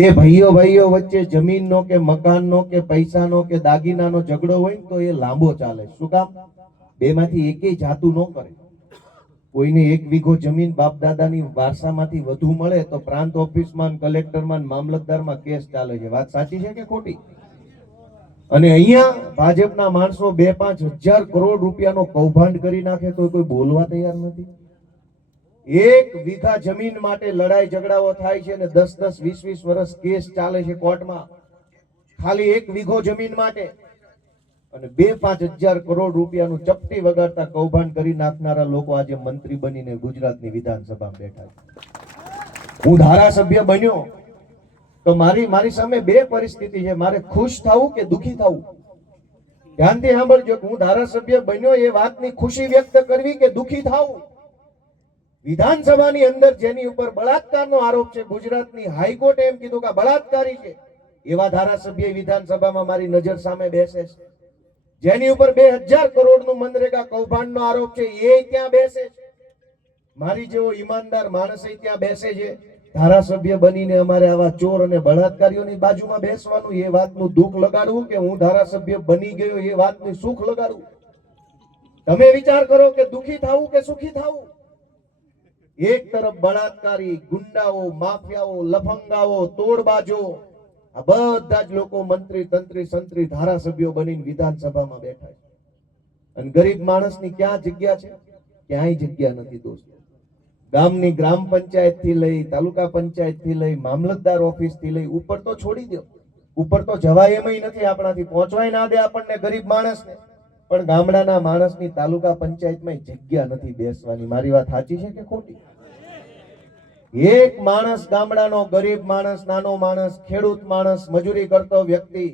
બે ભાઈઓ ભાઈઓ વચ્ચે જમીનનો કે મકાનનો કે પૈસાનો કે દાગીનાનો ઝઘડો હોય તો એ લાંબો ચાલે. શું કામ? બેમાંથી એકેય જાતું ન કરે. કોઈને એક વીઘો જમીન બાપ દાદાની વારસામાંથી વધુ મળે તો પ્રાંત ઓફિસમાં કલેક્ટરમાં મામલતદારમાં કેસ ચાલે છે. વાત સાચી છે કે ખોટી? અને અહીંયા ભાજપના માણસો બે પાંચ હજાર કરોડ રૂપિયાનો કૌભાંડ કરી નાખે તો કોઈ બોલવા તૈયાર નથી? એક વીઘા જમીન માટે લડાઈ ઝઘડાઓ થાય છે અને દસ દસ વીસ વીસ વર્ષ કેસ ચાલે છે કોર્ટમાં. ખાલી એક વીઘો જમીન માટે અને બે પાંચ હજાર કરોડ રૂપિયાનું ચપટી વગાડતા કૌભાંડ કરી નાખનારા લોકો આજે મંત્રી બનીને ગુજરાતની વિધાનસભામાં બેઠા છે. હું ધારાસભ્ય બન્યો. તો મારી મારી સામે બે પરિસ્થિતિ છે. મારે ખુશ થવું કે દુખી થવું? ધ્યાનથી સાંભળજો હું ધારાસભ્ય બન્યો એ વાતની ખુશી વ્યક્ત કરવી કે દુખી થવું? વિધાનસભાની અંદર જેની ઉપર બળાત્કારનો આરોપ છે, ગુજરાતની હાઈકોર્ટે એમ કીધું કે બળાત્કારી છે. એવા ધારાસભ્ય વિધાનસભામાં મારી નજર સામે બેસે છે. જેની ઉપર બે હજાર કરોડનું મનરેગા કૌભાંડનો આરોપ છે, એ ત્યાં બેસે છે. મારી જેવો ઈમાનદાર માણસ ત્યાં બેસે છે. ધારાસભ્ય બનીને અમારે આવા ચોર અને બળાત્કારીઓની બાજુમાં બેસવાનું, એ વાતનું દુઃખ લગાડવું કે હું ધારાસભ્ય બની ગયો, એ વાતનું સુખ લગાડવું? તમે વિચાર કરો કે દુઃખી થવું કે સુખી થવું? એક તરફ બળાત્કારી, ગુંડાઓ, માફિયાઓ, લફંગાઓ, તોડબાજો. આ બધા જ લોકો મંત્રી, તંત્રી, સંત્રી, ધારાસભ્યો બનીને વિધાનસભામાં બેઠા છે. અને ગરીબ માણસની ક્યાં જગ્યા છે? ક્યાંય જગ્યા નથી દોસ્તો. ગામની ગ્રામ પંચાયતથી લઈ, તાલુકા પંચાયતથી લઈ, મામલતદાર ઓફિસથી લઈ, ઉપર તો છોડી દો. ઉપર તો જવાય એમય નથી આપણાથી. પહોંચવાય ના દે આપણને ગરીબ માણસને. પણ ગામડાના માણસની તાલુકા પંચાયતમાં જગ્યા નથી બેસવાની. મારી વાત સાચી છે કે ખોટી? એક માણસ ગામડાનો ગરીબ માણસ, નાનો માણસ, ખેડૂત માણસ, મજૂરી કરતો વ્યક્તિ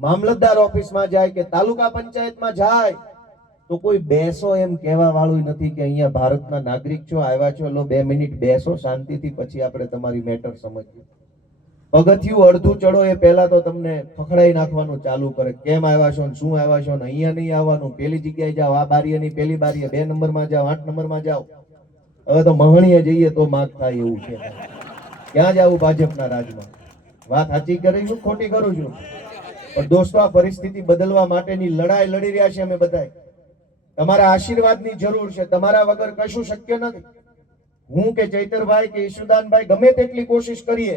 મામલતદાર ઓફિસમાં જાય કે તાલુકા પંચાયતમાં જાય, તો કોઈ બેસો એમ કહેવા વાળું નથી કે અહીંયા ભારતના નાગરિક છો, આવ્યા છો, લો બે મિનિટ બેસો, શાંતિથી પછી આપણે તમારી મેટર સમજીએ. પગથિયું અડધું ચડો એ પહેલા તો તમને ખખડાઈ નાખવાનું ચાલુ કરે. કેમ આવ્યા છો ને શું આવ્યા છો ને અહીંયા નહીં આવવાનું? પેલી જગ્યાએ જાઓ, આ બારીએ નહીં, પેલી બારીએ, બે નંબરમાં જાઓ, આઠ નંબરમાં જાઓ. હવે તો મહણીએ જઈએ તો માગ થાય એવું છે. ક્યાં જાવું ભાજપના રાજમાં? વાત સાચી કરી છું ખોટી કરું છું? પણ દોસ્તો, આ પરિસ્થિતિ બદલવા માટેની લડાઈ લડી રહ્યા છે અમે બધા તમારા આશીર્વાદની જરૂર છે. તમારા વગર કશું શક્ય નથી. હું કે ચૈતરભાઈ કે ઈશુદાનભાઈ ગમે તેટલી કોશિશ કરીએ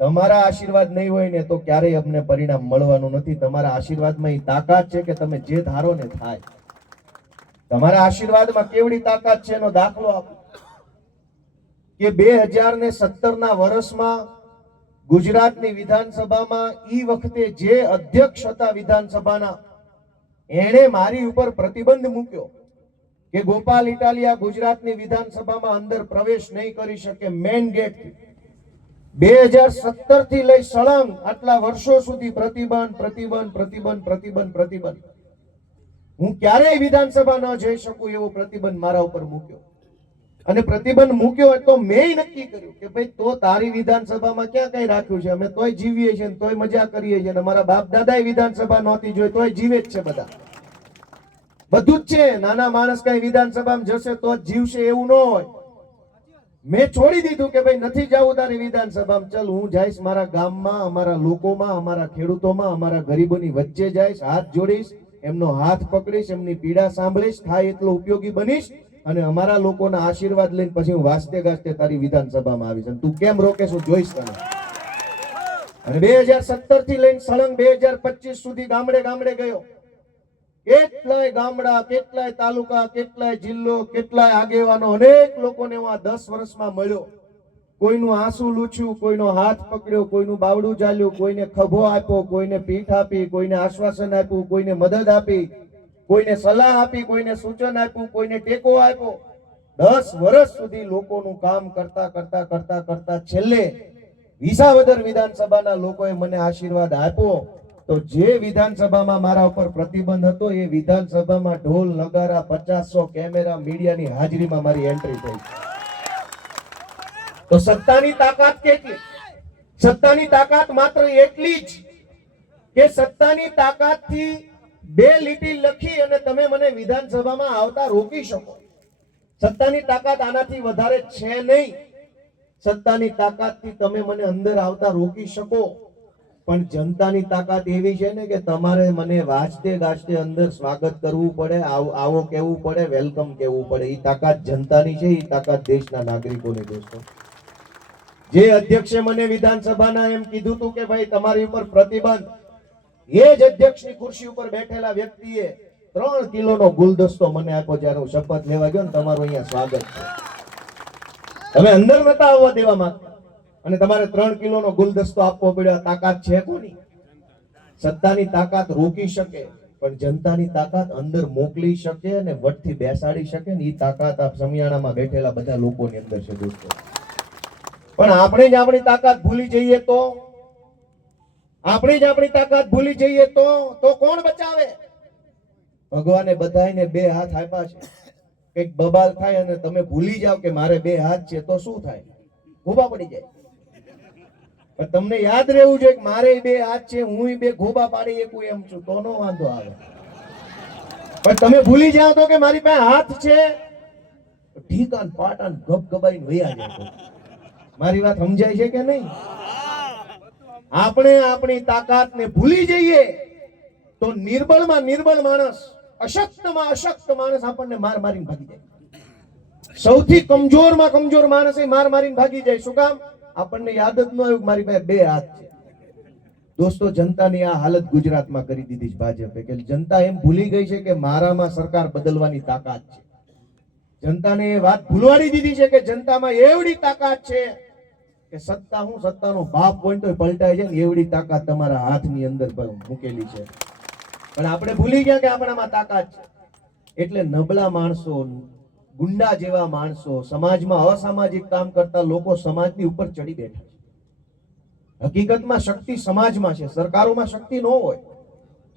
તમારા આશીર્વાદ નહીં હોય ને તો ક્યારેય અમને પરિણામ મળવાનું નથી. તમારા આશીર્વાદમાં એ તાકાત છે કે તમે જે ધારો ને થાય. તમારા આશીર્વાદમાં કેવડી તાકાત છે એનો દાખલો આપો. કે બે હજાર ને સત્તર ના વર્ષમાં ગુજરાતની વિધાનસભામાં ઈ વખતે જે અધ્યક્ષ હતા વિધાનસભાના, એણે મારી ઉપર પ્રતિબંધ મૂક્યો કે ગોપાલ ઇટાલિયા ગુજરાતની વિધાનસભામાં અંદર પ્રવેશ નહીં કરી શકે મેન ગેટ બે હજાર સત્તરથી લઈ સળંગ આટલા વર્ષો સુધી પ્રતિબંધ પ્રતિબંધ પ્રતિબંધ પ્રતિબંધ પ્રતિબંધ. હું ક્યારેય વિધાનસભા ન જઈ શકું એવો પ્રતિબંધ મારા ઉપર મૂક્યો. અને પ્રતિબંધ મૂક્યો તો મેં નક્કી કર્યું કે ભાઈ, તો તારી વિધાનસભામાં ક્યાં કઈ રાખ્યું છે? અમે તોય જીવીએ છીએ તોય મજા કરીએ છીએ મારા બાપ દાદા વિધાનસભા નહોતી જોઈ, તોય જીવે જ છે બધા. બધું જ છે. નાના માણસ કઈ વિધાનસભામાં જશે તો જ જીવશે એવું ન હોય. મેં છોડી દીધું કે ભાઈ નથી જવું તારી વિધાનસભામાં. ચલ, હું જઈશ મારા ગામમાં, અમારા લોકોમાં, અમારા ખેડૂતોમાં, અમારા ગરીબોની વચ્ચે જઈશ, હાથ જોડીશ, એમનો હાથ પકડીશ, એમની પીડા સાંભળીશ, થાય એટલો ઉપયોગી બનીશ અને અમારા લોકોના આશીર્વાદ લઈને પછી હું વાસ્તે ગાસ્તે તારી વિધાનસભામાં આવીશ. અને તું કેમ રોકે છું જોઈશ તને. અને બે હજાર સત્તરથી લઈને સળંગ બે હજાર પચીસ સુધી ગામડે ગામડે ગયો. કેટલાય ગામડા, કેટલાય તાલુકા, કેટલાય જિલ્લો, કેટલાય આગેવાનો અનેક લોકોને હું આ દસ વર્ષમાં મળ્યો. કોઈનું આંસુ લૂછ્યું, કોઈનો હાથ પકડ્યો, કોઈનું બાવડું ચાલ્યું કોઈને ખભો આપ્યો, કોઈને પીઠ આપી, કોઈને આશ્વાસન આપ્યું, કોઈને મદદ આપી, કોઈને સલાહ આપી, કોઈને સૂચન આપ્યું, કોઈને ટેકો આપ્યો. દસ વર્ષ સુધી લોકોનું કામ કરતા કરતા કરતા કરતા છેલ્લે વિસાવદર વિધાનસભાના લોકોએ મને આશીર્વાદ આપ્યો. તો જે વિધાનસભામાં મારા ઉપર પ્રતિબંધ હતો, એ વિધાનસભામાં ઢોલ, નગારા, પચાસો કેમેરા, મીડિયાની હાજરીમાં મારી એન્ટ્રી થઈ. તો સત્તાની તાકાત કેટલી? સત્તાની તાકાત માત્ર એટલી જ કે સત્તાની તાકાતથી બે લીટી લખી અને તમે મને વિધાનસભામાં આવતા રોકી શકો. સત્તાની તાકાત આનાથી વધારે છે નહીં. સત્તાની તાકાતથી તમે મને અંદર આવતા રોકી શકો. પણ જનતાની તાકાત એવી છે ને કે તમારે મને વાંચતે ગાજતે અંદર સ્વાગત કરવું પડે, આવો કેવું પડે, વેલકમ કેવું પડે. એ તાકાત જનતાની છે એ તાકાત દેશના નાગરિકોની દોસ્તો જે અધ્યક્ષે મને વિધાનસભાના એમ કીધું હતું કે ભાઈ તમારી ઉપર પ્રતિબંધ, એ જ અધ્યક્ષની ખુરશી ઉપર બેઠેલા વ્યક્તિએ ત્રણ કિલોનો ગુલદસ્તો મને આપ્યો જ્યારે હું શપથ લેવા ગયો ને, તમારું અહીંયા સ્વાગત છે. તમે અંદર નતા આવવા દેવા માંગતા. અને તમારે ત્રણ કિલોનો ગુલદસ્તો આપવો પડ્યો. તાકાત છે કોની? સત્તાની તાકાત રોકી શકે, પણ જનતાની તાકાત અંદર મોકલી શકે અને વટથી બેસાડી શકે ને એ તાકાત આપ સમિયાણામાં બેઠેલા બધા લોકોની અંદર છે દોસ્તો. પણ આપણે જ આપણી તાકાત ભૂલી જઈએ તો? આપણે જ આપણી તાકાત ભૂલી જઈએ તો? તો કોણ બચાવે? ભગવાને બધાને બે હાથ આપ્યા છે. કંઈક બબાલ થાય અને તમે ભૂલી જાઓ કે મારે બે હાથ છે તો શું થાય? ઊભા પડી જાય. પણ તમને યાદ રહેવું જોઈએ કે મારે બે હાથ છે, હું બે ખોબા પાડી એકું એમ છું, તો નો વાંધો આવે. પણ તમે ભૂલી જાઓ તો કે મારી પાસે હાથ છે. ઢીકાન પાટાન ગપ ગબાઈને વૈયા જાય મારી વાત સમજાય છે કે નહીં? આપણે આપણી તાકાતને ભૂલી જઈએ તો નિર્બળમાં નિર્બળ માણસ, અશક્તમાં અશક્ત માણસ આપણને માર મારીને ભાગી જાય. સૌથી કમજોરમાં કમજોર માણસ એ માર મારીને ભાગી જાય. શું કામ? આપણને યાદ જ ન આવ્યું મારી પાસે બે હાથ છે. દોસ્તો, જનતાની આ હાલત ગુજરાતમાં કરી દીધી છે ભાજપે કે જનતા એમ ભૂલી ગઈ છે કે મારામાં સરકાર બદલવાની તાકાત છે. જનતાને એ વાત ભૂલવાડી દીધી છે કે જનતામાં એવડી તાકાત છે કે સત્તા હું સત્તાનો બાપ હોય તો પલટાય છે ને એવડી તાકાત તમારા હાથની અંદર મૂકેલી છે. પણ આપણે ભૂલી ગયા કે આપણામાં તાકાત છે. એટલે નબળા માણસો ગુંડા જેવા માણસો સમાજમાં અસામાજિક કામ કરતા લોકો સમાજની ઉપર ચડી બેઠા છે. હકીકતમાં શક્તિ સમાજમાં છે. સરકારોમાં શક્તિ ન હોય.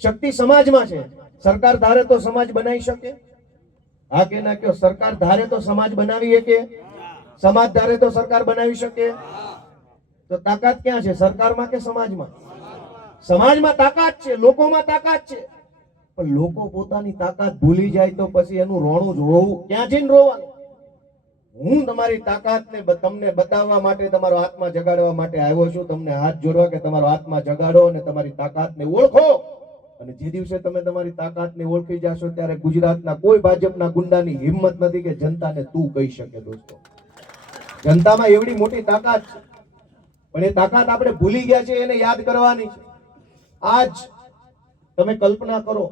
શક્તિ સમાજમાં છે. સરકાર ધારે તો સમાજ બનાવી શકે? હા કે ના કયો? સરકાર ધારે તો સમાજ બનાવી શકે? સમાજ ધારે તો સરકાર બનાવી શકે? તો તાકાત ક્યાં છે? સરકારમાં કે સમાજમાં? સમાજમાં તાકાત છે. લોકોમાં તાકાત છે. પણ લોકો પોતાની તાકાત ભૂલી જાય તો પછી એનું રોણું જ રોવું ક્યાં જઈને રોવાનું? હું તમારી તાકાતને તમને બતાવવા માટે તમારો આત્મા જગાડવા માટે આવ્યો છું. તમને હાથ જોડવા કે તમારો આત્મા જગાડો અને તમારી તાકાતને ઓળખો. અને જે દિવસે તમે તમારી તાકાતને ઓળખી જશો ત્યારે ગુજરાતના કોઈ ભાજપના ગુંડાની હિંમત નથી કે જનતાને તું કહી શકે દોસ્તો. જનતામાં એવડી મોટી તાકાત છે. પણ એ તાકાત આપણે ભૂલી ગયા છે એને યાદ કરવાની છે. આજ તમે કલ્પના કરો.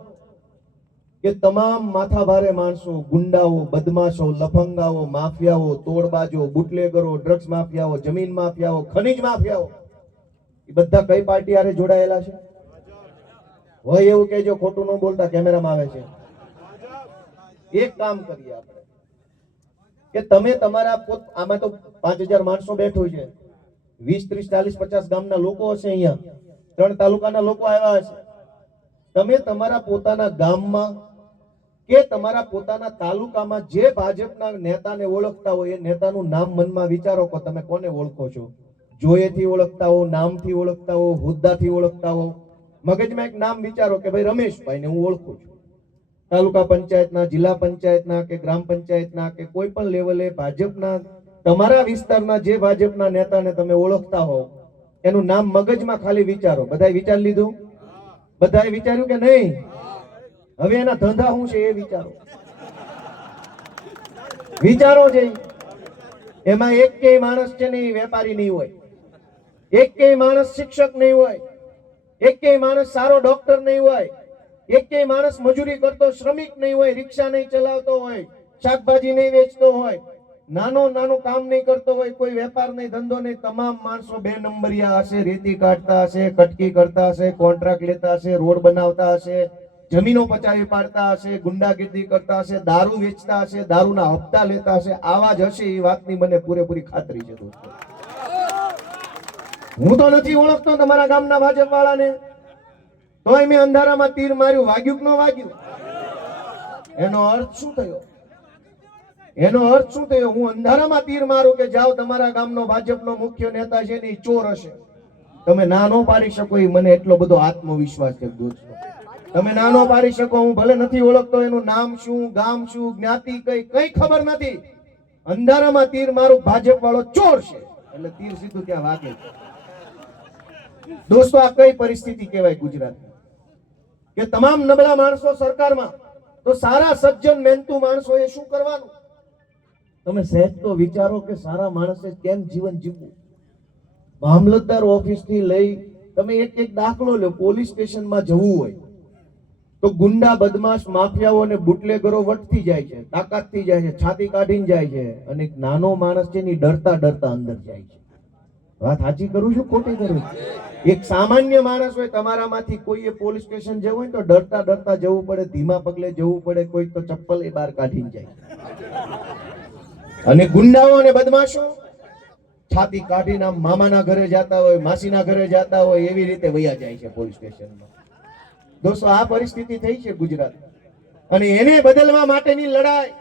કે તમામ માથાભારે માણસો, ગુંડાઓ, બદમાશો, લફંગાઓ, માફિયાઓ, તોડબાજો, બુટલેગરો, ડ્રગ્સ માફિયાઓ, જમીન માફિયાઓ, ખનીજ માફિયાઓ, એ બધા કઈ પાર્ટી હારે જોડાયેલા છે? હોય એવું કેજો ખોટું ન બોલતા, કેમેરામાં આવે છે. એક કામ કરીએ આપણે. કે તમે તમારા પોત, આમાં તો પાંચ હજાર માણસો બેઠું છે. વીસ, ત્રીસ, ચાલીસ, પચાસ ગામના લોકો હશે અહીંયા. ત્રણ તાલુકાના લોકો આવ્યા હશે. તમે તમારા પોતાના ગામમાં કે તમારા પોતાના તાલુકામાં જે ભાજપના નેતાને ઓળખતા હોય એ નેતાનું નામ મનમાં વિચારો કે તમે કોને ઓળખો છો? જોયેથી ઓળખતા હો નામથી ઓળખતા હો હોદ્દાથી ઓળખતા હો. મગજમાં એક નામ વિચારો કે ભાઈ રમેશભાઈને હું ઓળખું છું. તાલુકા પંચાયતના જિલ્લા પંચાયતના કે ગ્રામ પંચાયતના કે કોઈ પણ લેવલે ભાજપના તમારા વિસ્તારના જે ભાજપના નેતાને તમે ઓળખતા હો એનું નામ મગજમાં ખાલી વિચારો. બધાએ વિચાર લીધું? બધાએ વિચાર્યું કે નહીં? હવે એના ધંધા શું છે એ વિચારો. વિચારો છે એમાં એક કે માણસ છે ને વેપારી નહીં હોય. એક કે માણસ શિક્ષક નહીં હોય. એક કે માણસ સારો ડોક્ટર નહીં હોય. એક કે માણસ મજૂરી કરતો શ્રમિક નહીં હોય, રિક્ષા નહીં ચલાવતો હોય, શાકભાજી નહીં વેચતો હોય, નાનો નાનો કામ નહીં કરતો હોય, કોઈ વેપાર નહીં, ધંધો નહીં, તમામ માણસો બે નંબરિયા હશે, રેતી કાઢતા હશે, કટકી કરતા હશે, કોન્ટ્રાક્ટ લેતા હશે, રોડ બનાવતા હશે જમીનો પચાવી પાડતા હશે ગુંડાગીરી કરતા હશે, દારૂ વેચતા હશે, દારૂના હપ્તા લેતા હશે, આવા જ હશે એ વાતની મને પૂરેપૂરી ખાતરી છે દોસ્તો. હું તો નથી ઓળખતો તમારા ગામના ભાજપ વાળાને તોય મેં અંધારામાં તીર માર્યું, વાગ્યું કે ન વાગ્યું? એનો અર્થ શું થયો? એનો અર્થ શું થયો? હું અંધારામાં તીર મારું કે જાઓ તમારા ગામનો ભાજપનો મુખ્ય નેતા છે ને ચોર હશે. તમે ના ન પાડી શકો એ મને એટલો બધો આત્મવિશ્વાસ છે દોસ્તો. તમે નાનો પાડી શકો, હું ભલે નથી ઓળખતો એનું નામ શું, ગામ શું, જ્ઞાતિ કઈ કઈ ખબર નથી. અંધારામાં તીર મારું ભાજપ વાળો ચોર છે. એટલે તીર સીધું ત્યાં વાગે દોસ્તો, આ કઈ પરિસ્થિતિ કહેવાય ગુજરાતની કે તમામ નબળા માણસો સરકારમાં, તો સારા સજ્જન મહેનતુ માણસો એ શું કરવાનું? તમે સહેજ તો વિચારો કે સારા માણસે કેમ જીવન જીવવું? મામલતદાર ઓફિસથી લઈ, તમે એક એક દાખલો લો, પોલીસ સ્ટેશનમાં જવું હોય. તો ગુંડા, બદમાશ, માફિયાઓ અને બુટલેગરો વટતી જાય છે, તાકાતથી જાય છે, છાતી કાઢીને જાય છે અને એક નાનો માણસ છે ને ડરતા ડરતા અંદર જાય છે. વાત સાચી કરું છું, ખોટી કરું છું? એક સામાન્ય માણસ હોય તમારામાંથી કોઈએ પોલીસ સ્ટેશન જવું હોય તો ડરતા ડરતા જવું પડે, ધીમા પગલે જવું પડે કોઈ તો ચપ્પલ એ બહાર કાઢીને જાય અને ગુંડાઓ અને બદમાશો છાતી કાઢીને મામાના ઘરે જતા હોય, માસીના ઘરે જતા હોય, એવી રીતે વયા જાય છે પોલીસ સ્ટેશનમાં. દોસ્તો, આ પરિસ્થિતિ થઈ છે ગુજરાત. અને એને બદલવા માટેની લડાઈ.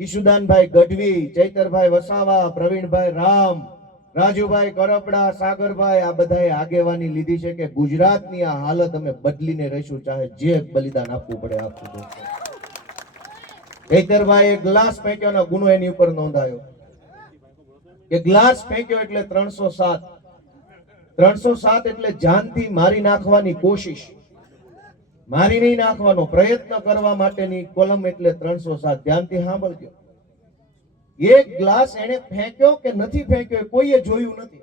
ઈશુદાનભાઈ ગઢવી, ચૈતરભાઈ વસાવા, પ્રવીણભાઈ રામ, રાજુભાઈ કરપડા, સાગરભાઈ, આ બધાએ આગેવાની લીધી છે કે ગુજરાતની આ હાલત અમે બદલીને રહીશું, ચાહે જે બલિદાન આપવું પડે આપવું પડે ચૈતરભાઈ એક ગ્લાસ ફેંક્યોનો ગુનો એની ઉપર નોંધાયો. કે ગ્લાસ ફેંક્યો એટલે ત્રણસો સાત. ત્રણસો સાત એટલે જાનથી મારી નાખવાની કોશિશ. મારી નહીં નાખવાનો પ્રયત્ન કરવા માટેની કોલમ એટલે ત્રણસો સાત. ધ્યાનથી સાંભળજો. એક ગ્લાસ એને ફેંક્યો કે નથી ફેંક્યો કોઈએ જોયું નથી.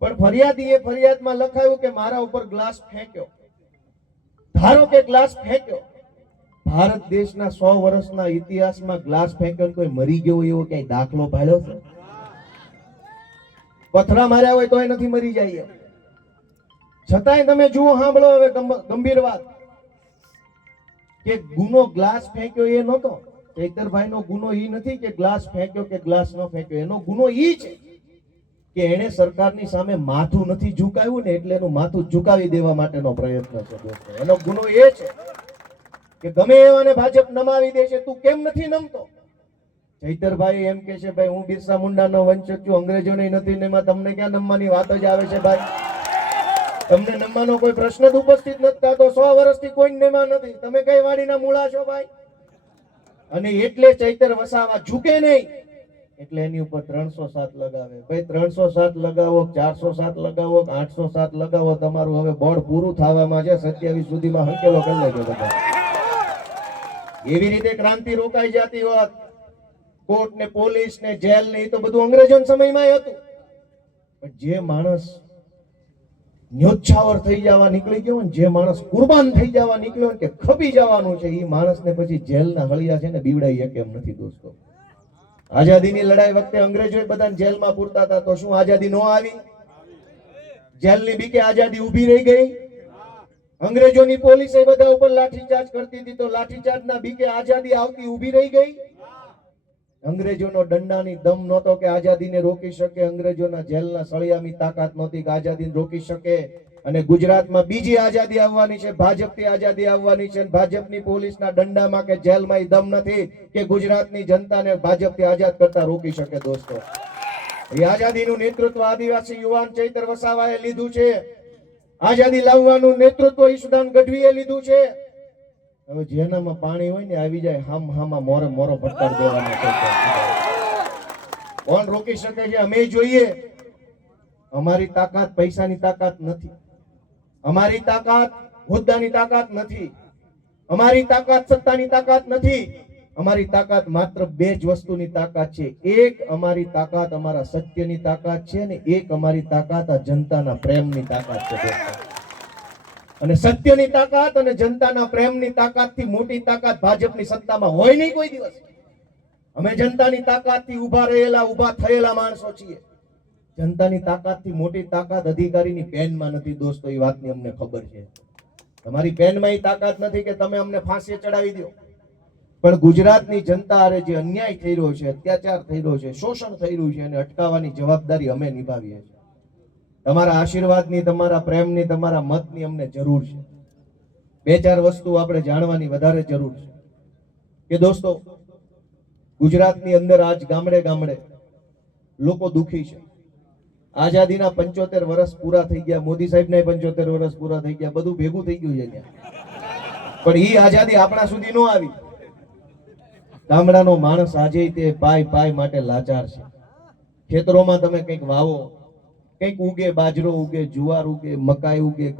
પણ ફરિયાદીએ ફરિયાદમાં લખાયું કે મારા ઉપર ગ્લાસ ફેંક્યો. ધારો કે ગ્લાસ ફેંક્યો. ભારત દેશના સો વર્ષના ઇતિહાસમાં ગ્લાસ ફેંક્યો કોઈ મરી ગયો એવો ક્યાંય દાખલો પાડ્યો છે? પથરા માર્યા હોય તોય નથી મરી જાય. છતાંય તમે જુઓ, સાંભળો હવે ગંભીર વાત. કે ગુનો ગ્લાસ ફેંક્યો એ નહોતો. નો ગુનો ઈ નથી કે ગ્લાસ ફેંક્યો કે ગ્લાસ ન ફેંક્યો. એનો ગુનો ઈ છે કે એને સરકારની સામે માથું નથી ઝુકાવ્યું ને એટલે એનું માથું ઝુકાવી દેવા માટેનો પ્રયત્ન છે એનો ગુનો એ છે કે ગમે એવાને ભાજપ નમાવી દે છે તું કેમ નથી નમતો? ચૈતરભાઈ એમ કે છે, ભાઈ, હું બિરસા મુંડાનો વંશજ છું અંગ્રેજો નથી ને એમાં તમને ક્યાં નમવાની વાત જ આવે છે, ભાઈ? તમને નમવાનો કોઈ પ્રશ્ન જ ઉપસ્થિત નથી થતો, સો વર્ષથી કોઈ નેમા નથી. તમે કઈ વાડીના મૂળા છો, ભાઈ? અને એટલે ચૈતર વસાવા ઝૂકે નહીં. એટલે એની ઉપર ત્રણસો સાત લગાવે. ભાઈ, ત્રણસો સાત લગાવો, ચારસો સાત લગાવો, આઠસો સાત લગાવો, તમારું હવે બોર્ડ પૂરું થવામાં છે. સત્યાવીસ સુધીમાં હંકેલો કરી લેજો બધા. એવી રીતે ક્રાંતિ રોકાઈ જતી હોત. કોર્ટ ને પોલીસ ને જેલ ને એ તો બધું અંગ્રેજો સમયમાં હતું. પણ જે માણસ ન્યોછાવર થઈ જવા નીકળી ગયો ને, જે માણસ કુરબાન થઈ જવા નીકળ્યો ને કે ખપી જવાનું છે, એ માણસને પછી જેલના હળિયા છે ને બીવડાઈ શકે એમ નથી દોસ્તો. આઝાદીની લડાઈ વખતે અંગ્રેજોએ બધાને જેલમાં પૂરતા હતા, તો શું આઝાદી ન આવી? જેલની બીકે આઝાદી ઊભી રહી ગઈ? અંગ્રેજોની પોલીસ બધા ઉપર લાઠીચાર્જ કરતી હતી, તો લાઠીચાર્જના બીકે આઝાદી આવતી ઊભી રહી ગઈ? અંગ્રેજોનો દંડાની દમ નહોતો કે આઝાદીને રોકી શકે, અંગ્રેજોના જેલના સળિયામી તાકાત નહોતી કે આઝાદીને રોકી શકે. અને ગુજરાતમાં બીજી આઝાદી આવવાની છે, ભાજપથી આઝાદી આવવાની છે ભાજપની પોલીસના દંડામાં કે જેલમાં દમ નથી કે ગુજરાતની જનતાને ભાજપથી આઝાદ કરતા રોકી શકે દોસ્તો. એ આઝાદીનું નેતૃત્વ આદિવાસી યુવાન ચૈતર વસાવાએ લીધું છે. આઝાદી લાવવાનું નેતૃત્વ ઈશુદાન ગઢવીએ લીધું છે. હવે જેનામાં પાણી હોય ને આવી જાય, હામ, હામાં મોરે મોરો ભટકાડ દેવાનો કોણ રોકી શકે છે? અમે જોઈએ. અમારી તાકાત પૈસાની તાકાત નથી. અમારી તાકાત હોદ્દાની તાકાત નથી. અમારી તાકાત સત્તાની તાકાત નથી. અમારી તાકાત માત્ર બે જ વસ્તુની તાકાત છે. એક અમારી તાકાત અમારા સત્યની તાકાત છે ને એક અમારી તાકાત આ જનતાના પ્રેમની તાકાત છે. અને સત્યની તાકાત અને જનતાના પ્રેમની તાકાતથી મોટી તાકાત ભાજપની સત્તામાં હોય નહીં કોઈ દિવસ. અમે જનતાની તાકાતથી ઊભા રહેલા, ઊભા થયેલા માણસો છીએ. જનતાની તાકાતથી મોટી તાકાત અધિકારીની પેનમાં નથી દોસ્તો, એ વાતની અમને ખબર છે. તમારી પેનમાં એ તાકાત નથી કે તમે અમને ફાંસીએ ચડાવી દો. પણ ગુજરાતની જનતા અરે જે અન્યાય થઈ રહ્યો છે, અત્યાચાર થઈ રહ્યો છે, શોષણ થઈ રહ્યું છે અને અટકાવવાની જવાબદારી અમે નિભાવીએ છીએ. તમારા આશીર્વાદની, તમારા પ્રેમની, તમારા મતની અમને જરૂર છે. બે ચાર વસ્તુ આપણે જાણવાની વધારે જરૂર છે. કે દોસ્તો, ગુજરાતની અંદર આજ ગામડે ગામડે લોકો દુખી છે. આઝાદીના પંચોતેર વર્ષ પૂરા થઈ ગયા, મોદી સાહેબના પંચોતેર વર્ષ પૂરા થઈ ગયા, બધું ભેગું થઈ ગયું છે ત્યાં પણ એ આઝાદી આપણા સુધી ન આવી. ગામડાનો માણસ આજે તે પાય પાય માટે લાચાર છે. ખેતરોમાં તમે કંઈક વાવો કંઈક ઉગે બાજરો ઉગે જુવાર ઉગે મકાઈ ઉગે